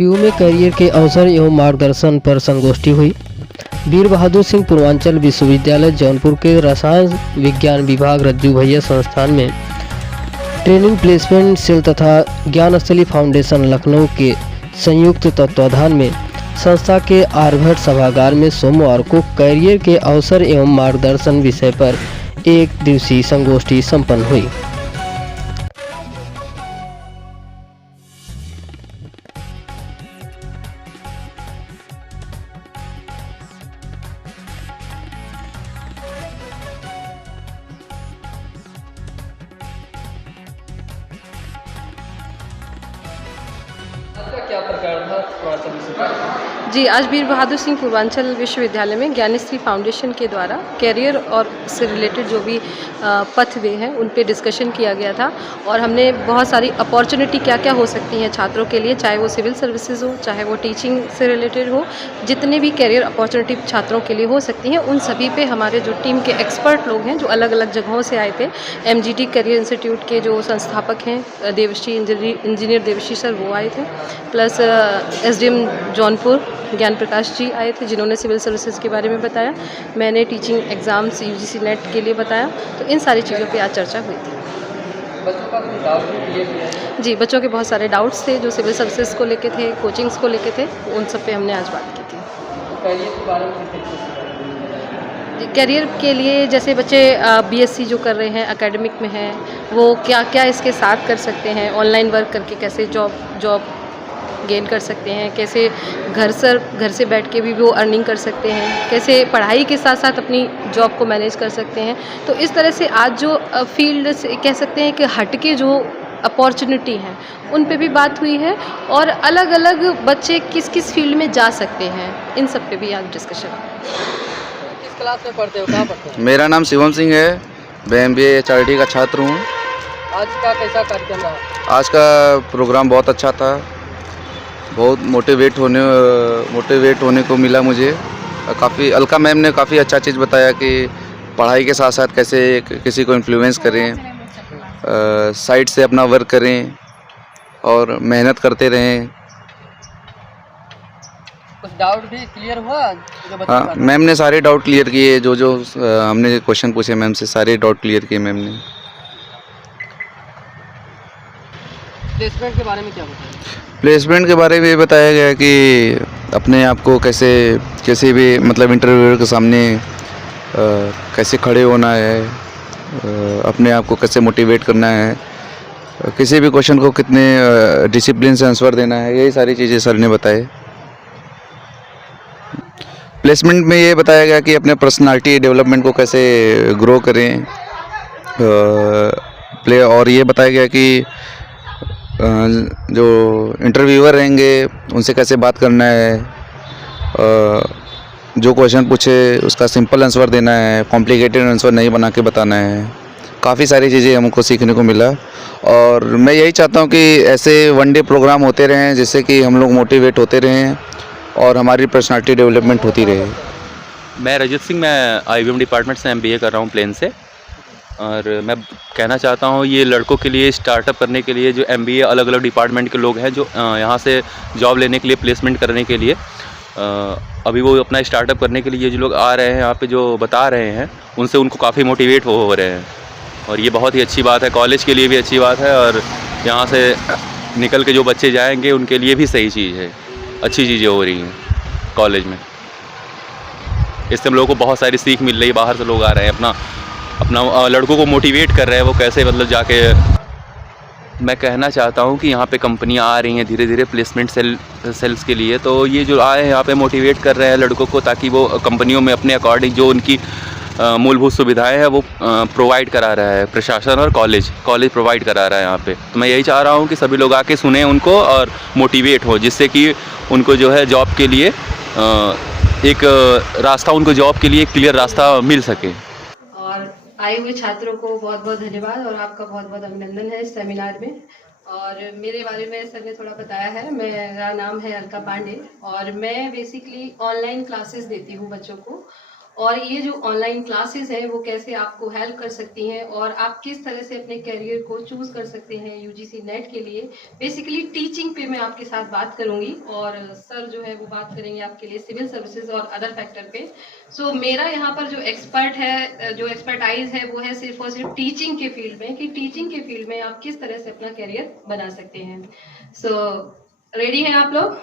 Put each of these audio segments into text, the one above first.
PU में career के अवसर एवं मार्गदर्शन पर संगोष्ठी हुई। वीर बहादुर सिंह पूर्वांचल विश्वविद्यालय जौनपुर के रसायन विज्ञान विभाग रज्जू भैया संस्थान में ट्रेनिंग प्लेसमेंट सेल तथा ज्ञानस्थली फाउंडेशन लखनऊ के संयुक्त तत्वाधान में संस्था के आर्यभट्ट सभागार में सोमवार को करियर के अवसर एवं मार्गदर्शन विषय पर एक दिवसीय संगोष्ठी संपन्न हुई। क्या प्रकार था? जी, आज वीर बहादुर सिंह पूर्वांचल विश्वविद्यालय में ज्ञानश्री फाउंडेशन के द्वारा कैरियर और उससे रिलेटेड जो भी पथवे हैं उन पे डिस्कशन किया गया था और हमने बहुत सारी अपॉर्चुनिटी क्या क्या हो सकती हैं छात्रों के लिए, चाहे वो सिविल सर्विसेज हो, चाहे वो टीचिंग से रिलेटेड हो, जितने भी कैरियर अपॉर्चुनिटी छात्रों के लिए हो सकती हैं उन सभी पे हमारे जो टीम के एक्सपर्ट लोग हैं जो अलग अलग जगहों से आए थे, MGT करियर इंस्टीट्यूट के जो संस्थापक हैं देवश्री इंजीनियर देवश्री सर वो आए थे, प्लस SDM जौनपुर ज्ञान प्रकाश जी आए थे जिन्होंने सिविल सर्विसेज के बारे में बताया। मैंने टीचिंग एग्ज़ाम्स UGC नेट के लिए बताया। तो इन सारी चीज़ों पे आज चर्चा हुई थी। बच्चों का कोई डाउट भी क्लियर किया है? जी, बच्चों के बहुत सारे डाउट्स थे जो सिविल सर्विसेज को लेके थे, कोचिंग्स को लेके थे, उन सब पे हमने आज बात की थी। करियर के बारे में किस तरीके से? करियर के लिए जैसे बच्चे BSc जो कर रहे हैं एकेडमिक में हैं वो क्या क्या इसके साथ कर सकते हैं, ऑनलाइन वर्क करके कैसे जॉब गेन कर सकते हैं, कैसे घर से बैठ के भी वो अर्निंग कर सकते हैं, कैसे पढ़ाई के साथ साथ अपनी जॉब को मैनेज कर सकते हैं। तो इस तरह से आज जो फील्ड से कह सकते हैं कि हटके जो अपॉर्चुनिटी हैं उन पे भी बात हुई है और अलग अलग बच्चे किस किस फील्ड में जा सकते हैं इन सब पे भी आज डिस्कशन। किस क्लास में पढ़ते हो, कहाँ पढ़ते हो? मेरा नाम शिवम सिंह है, मैं MBA HRD का छात्र हूँ। आज का कैसा कार्यक्रम रहा? आज का प्रोग्राम बहुत अच्छा था, बहुत मोटिवेट होने को मिला मुझे। काफ़ी अलका मैम ने काफ़ी अच्छा चीज़ बताया कि पढ़ाई के साथ साथ कैसे किसी को इन्फ्लुएंस करें, साइड से अपना वर्क करें और मेहनत करते रहें। कुछ डाउट भी क्लियर हुआ? हाँ, मैम ने सारे डाउट क्लियर किए, जो हमने क्वेश्चन पूछे मैम से सारे डाउट क्लियर किए मैम ने। प्लेसमेंट के बारे में क्या बताया? प्लेसमेंट के बारे में ये बताया गया कि अपने आप को कैसे भी मतलब इंटरव्यूअर के सामने कैसे खड़े होना है, अपने आप को कैसे मोटिवेट करना है, किसी भी क्वेश्चन को कितने डिसिप्लिन से आंसर देना है, यही सारी चीज़ें सर ने बताए। प्लेसमेंट में ये बताया गया कि अपने पर्सनालिटी डेवलपमेंट को कैसे ग्रो करें, और ये बताया गया कि जो इंटरव्यूअर रहेंगे उनसे कैसे बात करना है, जो क्वेश्चन पूछे उसका सिंपल आंसर देना है, कॉम्प्लिकेटेड आंसर नहीं बना के बताना है। काफ़ी सारी चीज़ें हमको सीखने को मिला और मैं यही चाहता हूँ कि ऐसे वन डे प्रोग्राम होते रहें जिससे कि हम लोग मोटिवेट होते रहें और हमारी पर्सनालिटी डेवलपमेंट होती रहे। मैं रजत सिंह, मैं IBM डिपार्टमेंट से MBA कर रहा हूँ प्लेन से, और मैं कहना चाहता हूँ ये लड़कों के लिए स्टार्टअप करने के लिए जो MBA अलग अलग डिपार्टमेंट के लोग हैं जो यहाँ से जॉब लेने के लिए, प्लेसमेंट करने के लिए अभी वो अपना स्टार्टअप करने के लिए जो लोग आ रहे हैं यहाँ पे जो बता रहे हैं उनसे उनको काफ़ी मोटिवेट हो रहे हैं और ये बहुत ही अच्छी बात है, कॉलेज के लिए भी अच्छी बात है और यहाँ से निकल के जो बच्चे जाएंगे उनके लिए भी सही चीज़ है, अच्छी चीज़ें हो रही हैं कॉलेज में। इससे हम लोगों को बहुत सारी सीख मिल रही है, बाहर से लोग आ रहे हैं अपना लड़कों को मोटिवेट कर रहे हैं वो कैसे मतलब जाके। मैं कहना चाहता हूँ कि यहाँ पे कंपनियाँ आ रही हैं धीरे धीरे प्लेसमेंट सेल्स के लिए, तो ये जो आए हैं यहाँ पे मोटिवेट कर रहे हैं लड़कों को ताकि वो कंपनियों में अपने अकॉर्डिंग जो उनकी मूलभूत सुविधाएं हैं वो प्रोवाइड करा रहा है प्रशासन और कॉलेज प्रोवाइड करा रहा है यहाँ पे। तो मैं यही चाह रहा हूँ कि सभी लोग आके सुने उनको और मोटिवेट हो, जिससे कि उनको जो है जॉब के लिए एक रास्ता, उनको जॉब के लिए एक क्लियर रास्ता मिल सके। और आए हुए छात्रों को बहुत बहुत धन्यवाद और आपका बहुत बहुत अभिनंदन है इस सेमिनार में। और मेरे बारे में सर ने थोड़ा बताया है, मेरा नाम है अलका पांडे और मैं बेसिकली ऑनलाइन क्लासेस देती हूँ बच्चों को और ये जो ऑनलाइन क्लासेस हैं वो कैसे आपको हेल्प कर सकती हैं और आप किस तरह से अपने करियर को चूज कर सकते हैं यूजीसी नेट के लिए। बेसिकली टीचिंग पे मैं आपके साथ बात करूंगी और सर जो है वो बात करेंगे आपके लिए सिविल सर्विसेज और अदर फैक्टर पे। सो मेरा यहाँ पर जो एक्सपर्टाइज है वो है सिर्फ और सिर्फ टीचिंग के फील्ड में, कि टीचिंग के फील्ड में आप किस तरह से अपना करियर बना सकते हैं। सो रेडी हैं आप लोग?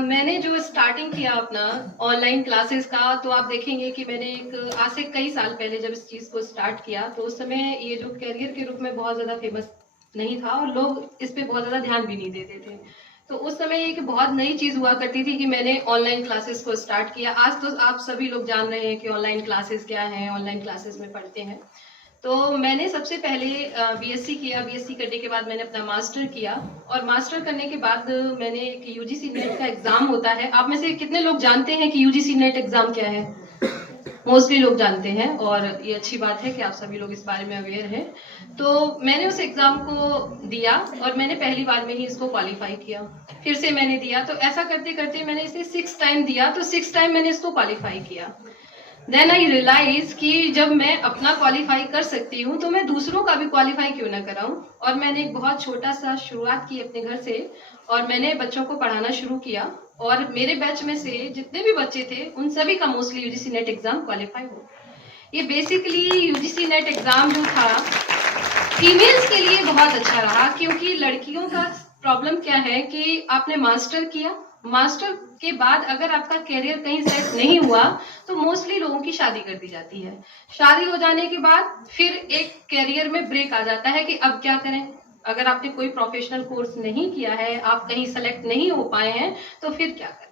मैंने जो स्टार्टिंग किया अपना ऑनलाइन क्लासेस का, तो आप देखेंगे कि मैंने एक आज से कई साल पहले जब इस चीज़ को स्टार्ट किया तो उस समय ये जो करियर के रूप में बहुत ज़्यादा फेमस नहीं था और लोग इस पे बहुत ज़्यादा ध्यान भी नहीं देते थे। तो उस समय एक बहुत नई चीज़ हुआ करती थी कि मैंने ऑनलाइन क्लासेस को स्टार्ट किया। आज तो आप सभी लोग जान रहे हैं कि ऑनलाइन क्लासेस क्या हैं, ऑनलाइन क्लासेस में पढ़ते हैं। तो मैंने सबसे पहले बीएससी किया। बीएससी करने के बाद मैंने अपना मास्टर किया और मास्टर करने के बाद मैंने एक यूजीसी नेट का एग्जाम होता है। आप में से कितने लोग जानते हैं कि यूजीसी नेट एग्जाम क्या है? मोस्टली लोग जानते हैं और ये अच्छी बात है कि आप सभी लोग इस बारे में अवेयर हैं। तो मैंने उस एग्जाम को दिया और मैंने पहली बार में ही इसको क्वालिफाई किया। फिर से मैंने दिया, तो ऐसा करते करते मैंने इसे 6 टाइम दिया, तो 6 टाइम मैंने इसको क्वालिफाई किया। देन आई रियलाइज कि जब मैं अपना क्वालिफाई कर सकती हूँ तो मैं दूसरों का भी क्वालिफाई क्यों ना कराऊं। और मैंने एक बहुत छोटा सा शुरुआत की अपने घर से और मैंने बच्चों को पढ़ाना शुरू किया और मेरे बैच में से जितने भी बच्चे थे उन सभी का mostly UGC net exam qualify हो। ये बेसिकली यूजीसी नेट एग्जाम जो था फीमेल्स के लिए बहुत अच्छा रहा, क्योंकि लड़कियों का प्रॉब्लम क्या है कि आपने मास्टर किया, मास्टर के बाद अगर आपका करियर कहीं सेट नहीं हुआ तो मोस्टली लोगों की शादी कर दी जाती है। शादी हो जाने के बाद फिर एक करियर में ब्रेक आ जाता है कि अब क्या करें। अगर आपने कोई प्रोफेशनल कोर्स नहीं किया है, आप कहीं सेलेक्ट नहीं हो पाए हैं, तो फिर क्या करें।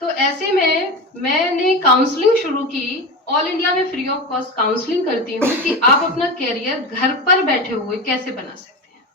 तो ऐसे में मैंने काउंसलिंग शुरू की। ऑल इंडिया में फ्री ऑफ कॉस्ट काउंसलिंग करती हूँ कि आप अपना करियर घर पर बैठे हुए कैसे बना सकते हैं।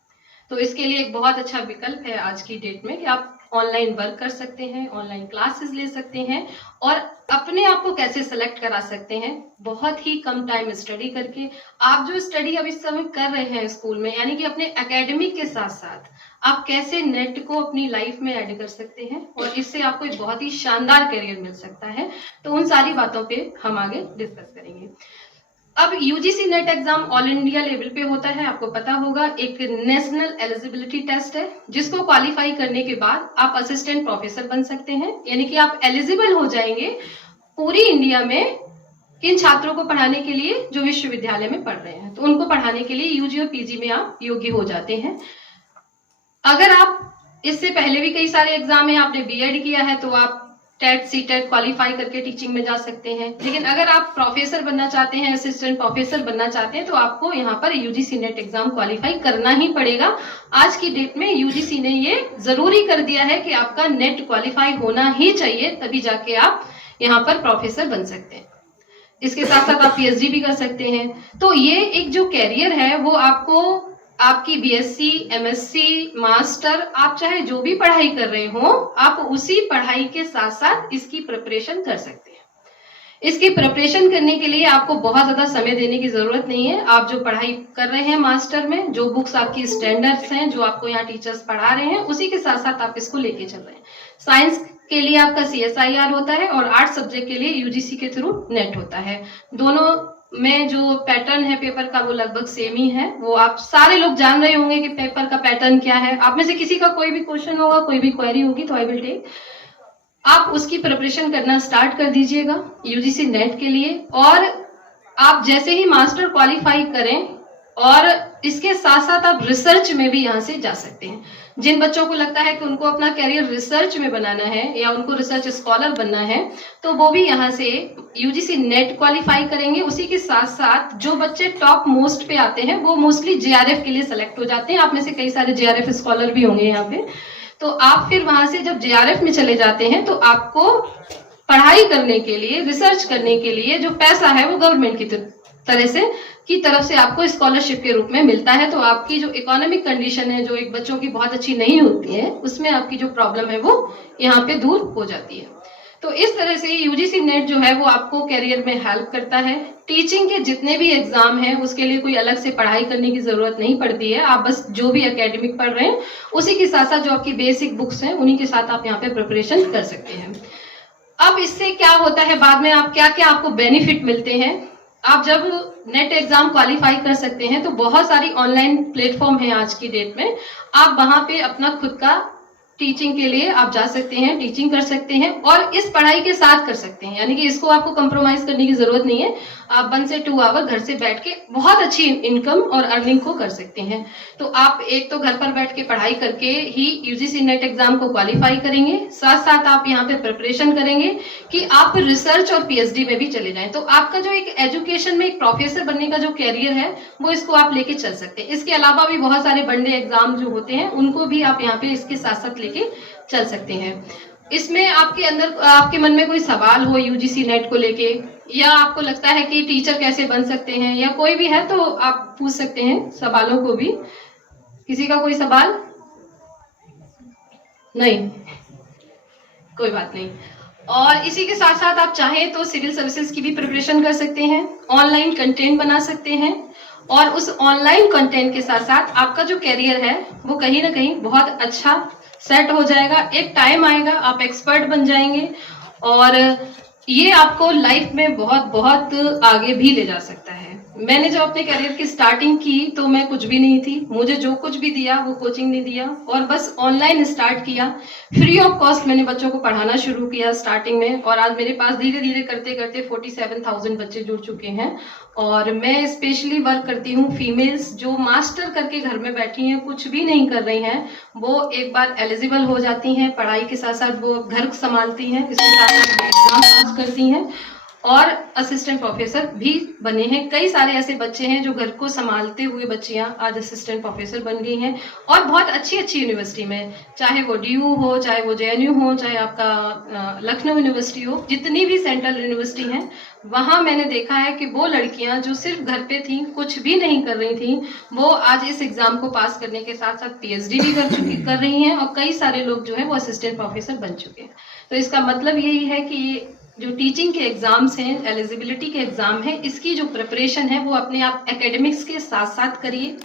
तो इसके लिए एक बहुत अच्छा विकल्प है आज की डेट में कि आप ऑनलाइन वर्क कर सकते हैं, ऑनलाइन क्लासेस ले सकते हैं और अपने आप को कैसे सेलेक्ट करा सकते हैं बहुत ही कम टाइम स्टडी करके। आप जो स्टडी अभी इस समय कर रहे हैं स्कूल में, यानी कि अपने एकेडमिक के साथ साथ आप कैसे नेट को अपनी लाइफ में ऐड कर सकते हैं और इससे आपको एक बहुत ही शानदार करियर मिल सकता है। तो उन सारी बातों पे हम आगे डिस्कस करेंगे। अब UGC net exam all India level पे होता है, आपको पता होगा। एक नेशनल एलिजिबिलिटी टेस्ट है जिसको क्वालिफाई करने के बाद आप असिस्टेंट प्रोफेसर बन सकते हैं, यानी कि आप एलिजिबल हो जाएंगे पूरी इंडिया में किन छात्रों को पढ़ाने के लिए जो विश्वविद्यालय में पढ़ रहे हैं, तो उनको पढ़ाने के लिए यूजी और पीजी में आप योग्य हो जाते हैं। अगर आप इससे पहले भी कई सारे एग्जाम है, आपने बीएड किया है तो आप टेट सीटेट क्वालिफाई करके टीचिंग में जा सकते हैं। लेकिन अगर आप प्रोफेसर बनना चाहते हैं, असिस्टेंट प्रोफेसर बनना चाहते हैं, तो आपको यहाँ पर यूजीसी नेट एग्जाम क्वालिफाई करना ही पड़ेगा। आज की डेट में यूजीसी ने ये जरूरी कर दिया है कि आपका नेट क्वालिफाई होना ही चाहिए, तभी जाके आप यहाँ पर प्रोफेसर बन सकते हैं। इसके साथ साथ आप पीएचडी भी कर सकते हैं। तो ये एक जो कैरियर है वो आपको आपकी बीएससी, एमएससी, मास्टर, आप चाहे जो भी पढ़ाई कर रहे हो, आप उसी पढ़ाई के साथ साथ इसकी प्रिपरेशन कर सकते हैं। इसकी प्रिपरेशन करने के लिए आपको बहुत ज्यादा समय देने की जरूरत नहीं है। आप जो पढ़ाई कर रहे हैं मास्टर में, जो बुक्स आपकी स्टैंडर्ड्स हैं, जो आपको यहाँ टीचर्स पढ़ा रहे हैं, उसी के साथ साथ आप इसको लेके चल रहे हैं। साइंस के लिए आपका CSIR होता है और आर्ट्स सब्जेक्ट के लिए यूजीसी के थ्रू नेट होता है। दोनों में जो पैटर्न है पेपर का वो लगभग सेम ही है। वो आप सारे लोग जान रहे होंगे कि पेपर का पैटर्न क्या है। आप में से किसी का कोई भी क्वेश्चन होगा, कोई भी क्वेरी होगी तो आई विल टेक, आप उसकी प्रिपरेशन करना स्टार्ट कर दीजिएगा यूजीसी नेट के लिए। और आप जैसे ही मास्टर क्वालिफाई करें और इसके साथ साथ आप रिसर्च में भी यहाँ से जा सकते हैं। जिन बच्चों को लगता है कि उनको अपना कैरियर रिसर्च में बनाना है या उनको रिसर्च स्कॉलर बनना है, तो वो भी यहाँ से यूजीसी नेट क्वालिफाई करेंगे। उसी के साथ साथ जो बच्चे टॉप मोस्ट पे आते हैं वो मोस्टली जेआरएफ के लिए सेलेक्ट हो जाते हैं। आप में से कई सारे जेआरएफ स्कॉलर भी होंगे यहाँ पे। तो आप फिर वहां से जब जेआरएफ में चले जाते हैं तो आपको पढ़ाई करने के लिए, रिसर्च करने के लिए जो पैसा है वो गवर्नमेंट की तरफ से आपको स्कॉलरशिप के रूप में मिलता है। तो आपकी जो इकोनॉमिक कंडीशन है, जो एक बच्चों की बहुत अच्छी नहीं होती है, उसमें आपकी जो प्रॉब्लम है वो यहाँ पे दूर हो जाती है। तो इस तरह से यूजीसी नेट जो है वो आपको कैरियर में हेल्प करता है। टीचिंग के जितने भी एग्जाम हैं उसके लिए कोई अलग से पढ़ाई करने की जरूरत नहीं पड़ती है। आप बस जो भी एकेडमिक पढ़ रहे हैं उसी के साथ साथ जो आपकी बेसिक बुक्स हैं उन्हीं के साथ आप यहाँ पे प्रिपरेशन कर सकते हैं। अब इससे क्या होता है, बाद में आप क्या क्या आपको बेनिफिट मिलते हैं। आप जब नेट एग्जाम क्वालिफाई कर सकते हैं तो बहुत सारी ऑनलाइन प्लेटफॉर्म है आज की डेट में, आप वहां पे अपना खुद का टीचिंग के लिए आप जा सकते हैं, टीचिंग कर सकते हैं और इस पढ़ाई के साथ कर सकते हैं, यानी कि इसको आपको कंप्रोमाइज करने की जरूरत नहीं है। आप 1 से 2 आवर घर से बैठ के बहुत अच्छी इनकम और अर्निंग को कर सकते हैं। तो आप एक तो घर पर बैठ के पढ़ाई करके ही यूजीसी नेट एग्जाम को क्वालिफाई करेंगे, साथ साथ आप यहाँ पे प्रिपरेशन करेंगे कि आप रिसर्च और पीएचडी में भी चले जाएं। तो आपका जो एक एजुकेशन में एक प्रोफेसर बनने का जो कैरियर है वो इसको आप लेके चल सकते हैं। इसके अलावा भी बहुत सारे बड़े एग्जाम जो होते हैं उनको भी आप यहाँ पे इसके साथ साथ लेके चल सकते हैं। इसमें आपके अंदर आपके मन में कोई सवाल हो यूजीसी नेट को लेके, या आपको लगता है कि टीचर कैसे बन सकते हैं या कोई भी है, तो आप पूछ सकते हैं सवालों को भी। किसी का कोई सवाल नहीं? कोई बात नहीं। और इसी के साथ साथ आप चाहें तो सिविल सर्विसेज की भी प्रिपरेशन कर सकते हैं, ऑनलाइन कंटेंट बना सकते हैं और उस ऑनलाइन कंटेंट के साथ साथ आपका जो कैरियर है वो कहीं ना कहीं बहुत अच्छा सेट हो जाएगा। एक टाइम आएगा आप एक्सपर्ट बन जाएंगे और ये आपको लाइफ में बहुत बहुत आगे भी ले जा सकता है। मैंने जब अपने करियर की स्टार्टिंग की तो मैं कुछ भी नहीं थी, मुझे जो कुछ भी दिया वो कोचिंग ने दिया और बस ऑनलाइन स्टार्ट किया, फ्री ऑफ कॉस्ट मैंने बच्चों को पढ़ाना शुरू किया स्टार्टिंग में। और आज मेरे पास धीरे धीरे करते करते 47,000 बच्चे जुड़ चुके हैं। और मैं स्पेशली वर्क करती हूँ फीमेल्स जो मास्टर करके घर में बैठी हैं, कुछ भी नहीं कर रही हैं, वो एक बार एलिजिबल हो जाती हैं, पढ़ाई के साथ साथ वो घर संभालती हैं, इसके साथ साथ एग्जाम पास करती हैं और असिस्टेंट प्रोफेसर भी बने हैं। कई सारे ऐसे बच्चे हैं जो घर को संभालते हुए बच्चियां आज असिस्टेंट प्रोफेसर बन गई हैं और बहुत अच्छी अच्छी यूनिवर्सिटी में, चाहे वो DU हो, चाहे वो JNU हो, चाहे आपका लखनऊ यूनिवर्सिटी हो, जितनी भी सेंट्रल यूनिवर्सिटी हैं वहां मैंने देखा है कि वो लड़कियां जो सिर्फ घर पे थी, कुछ भी नहीं कर रही थी, वो आज इस एग्जाम को पास करने के साथ साथ PhD भी कर रही हैं और कई सारे लोग जो है वो असिस्टेंट प्रोफेसर बन चुके हैं। तो इसका मतलब यही है कि ये जो टीचिंग के एग्जाम्स हैं, एलिजिबिलिटी के एग्जाम है, इसकी जो प्रिपरेशन है वो अपने आप एकेडमिक्स के साथ साथ करिए।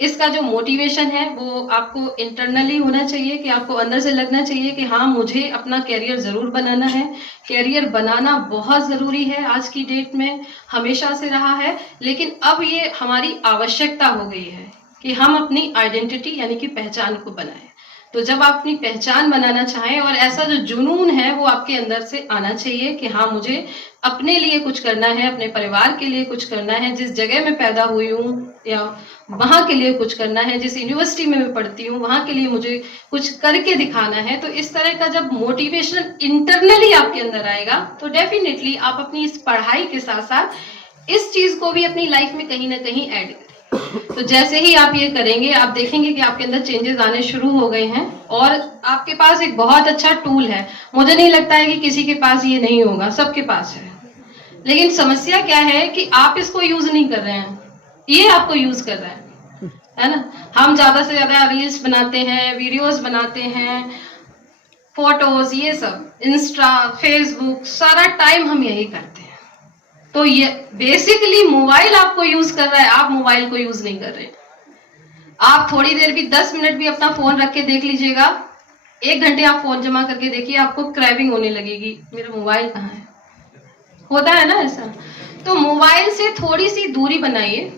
इसका जो मोटिवेशन है वो आपको इंटरनली होना चाहिए कि आपको अंदर से लगना चाहिए कि हाँ मुझे अपना कैरियर जरूर बनाना है। कैरियर बनाना बहुत जरूरी है आज की डेट में, हमेशा से रहा है, लेकिन अब ये हमारी आवश्यकता हो गई है कि हम अपनी आइडेंटिटी यानी कि पहचान को बनाएं। तो जब आप अपनी पहचान बनाना चाहें और ऐसा जो जुनून है वो आपके अंदर से आना चाहिए कि हाँ मुझे अपने लिए कुछ करना है, अपने परिवार के लिए कुछ करना है, जिस जगह में पैदा हुई हूँ या वहां के लिए कुछ करना है, जिस यूनिवर्सिटी में मैं पढ़ती हूँ वहां के लिए मुझे कुछ करके दिखाना है। तो इस तरह का जब मोटिवेशन इंटरनली आपके अंदर आएगा तो डेफिनेटली आप अपनी इस पढ़ाई के साथ साथ इस चीज को भी अपनी लाइफ में कहीं ना कहीं ऐड करें। तो जैसे ही आप ये करेंगे आप देखेंगे कि आपके अंदर चेंजेस आने शुरू हो गए हैं और आपके पास एक बहुत अच्छा टूल है। मुझे नहीं लगता है कि किसी के पास ये नहीं होगा, सबके पास है, लेकिन समस्या क्या है कि आप इसको यूज नहीं कर रहे हैं, ये आपको यूज कर रहा है ना। हम ज्यादा से ज्यादा रील्स बनाते हैं, वीडियोस बनाते हैं, फोटोज, ये सब इंस्टा, फेसबुक, सारा टाइम हम यही करते हैं। तो ये बेसिकली मोबाइल आपको यूज कर रहा है, आप मोबाइल को यूज नहीं कर रहे। आप थोड़ी देर भी 10 मिनट भी अपना फोन रख के देख लीजिएगा, 1 घंटे आप फोन जमा करके देखिए, आपको क्रेविंग होने लगेगी, मेरा मोबाइल कहाँ है, होता है ना ऐसा। तो मोबाइल से थोड़ी सी दूरी बनाइए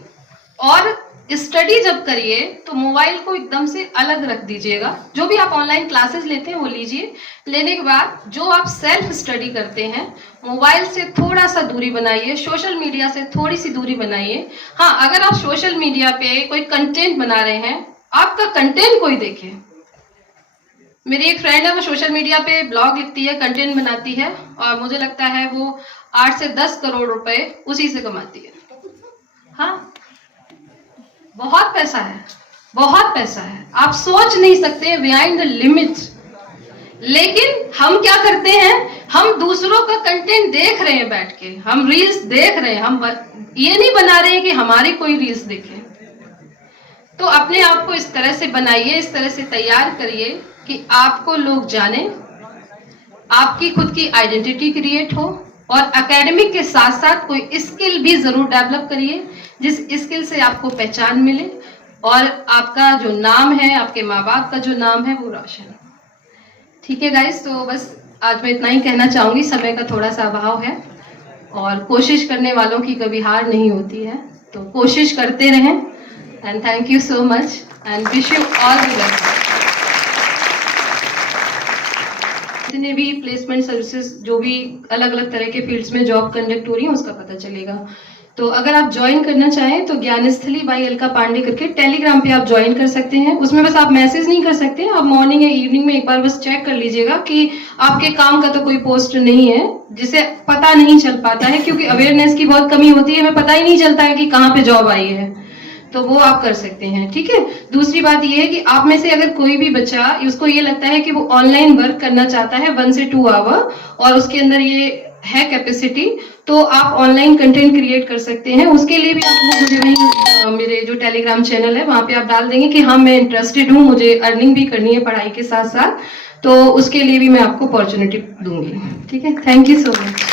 और स्टडी जब करिए तो मोबाइल को एकदम से अलग रख दीजिएगा। जो भी आप ऑनलाइन क्लासेस लेते हैं वो लीजिए, लेने के बाद जो आप सेल्फ स्टडी करते हैं मोबाइल से थोड़ा सा दूरी बनाइए, सोशल मीडिया से थोड़ी सी दूरी बनाइए। हाँ, अगर आप सोशल मीडिया पे कोई कंटेंट बना रहे हैं, आपका कंटेंट कोई देखे। मेरी एक फ्रेंड है, वो सोशल मीडिया पे ब्लॉग लिखती है, कंटेंट बनाती है और मुझे लगता है वो 8 से 10 करोड़ रुपए उसी से कमाती है। हाँ, बहुत पैसा है, बहुत पैसा है, आप सोच नहीं सकते, बिहाइंड द लिमिट। लेकिन हम क्या करते हैं, हम दूसरों का कंटेंट देख रहे हैं बैठ के, हम रील्स देख रहे हैं, हम ये नहीं बना रहे हैं कि हमारी कोई रील्स देखे। तो अपने आप को इस तरह से बनाइए, इस तरह से तैयार करिए कि आपको लोग जाने, आपकी खुद की आइडेंटिटी क्रिएट हो और एकेडमिक के साथ साथ कोई स्किल भी जरूर डेवलप करिए जिस स्किल से आपको पहचान मिले और आपका जो नाम है, आपके माँ बाप का जो नाम है वो रोशन। ठीक है गाइस, तो बस आज मैं इतना ही कहना चाहूँगी, समय का थोड़ा सा अभाव है और कोशिश करने वालों की कभी हार नहीं होती है, तो कोशिश करते रहें। And thank you so much and wish you all the best. जितने भी प्लेसमेंट सर्विसेज जो भी अलग अलग तरह के फील्ड्स में जॉब कंडक्ट हो रही है उसका पता चलेगा। तो अगर आप ज्वाइन करना चाहें तो ज्ञानस्थली बाई अलका पांडे करके टेलीग्राम पे आप ज्वाइन कर सकते हैं। उसमें बस आप मैसेज नहीं कर सकते, आप मॉर्निंग या इवनिंग में एक बार बस चेक कर लीजिएगा कि आपके काम का तो कोई पोस्ट नहीं है, जिसे पता नहीं चल पाता है क्योंकि अवेयरनेस की बहुत कमी होती है, हमें पता ही नहीं चलता है कि कहाँ पे जॉब आई है, तो वो आप कर सकते हैं। ठीक है। दूसरी बात ये है कि आप में से अगर कोई भी बच्चा उसको ये लगता है कि वो ऑनलाइन वर्क करना चाहता है 1 से 2 आवर और उसके अंदर ये है कैपेसिटी, तो आप ऑनलाइन कंटेंट क्रिएट कर सकते हैं। उसके लिए भी आपको मुझे वहीं मेरे जो टेलीग्राम चैनल है वहां पे आप डाल देंगे कि हाँ मैं इंटरेस्टेड हूँ, मुझे अर्निंग भी करनी है पढ़ाई के साथ साथ, तो उसके लिए भी मैं आपको अपॉर्चुनिटी दूंगी। ठीक है। Thank you so much.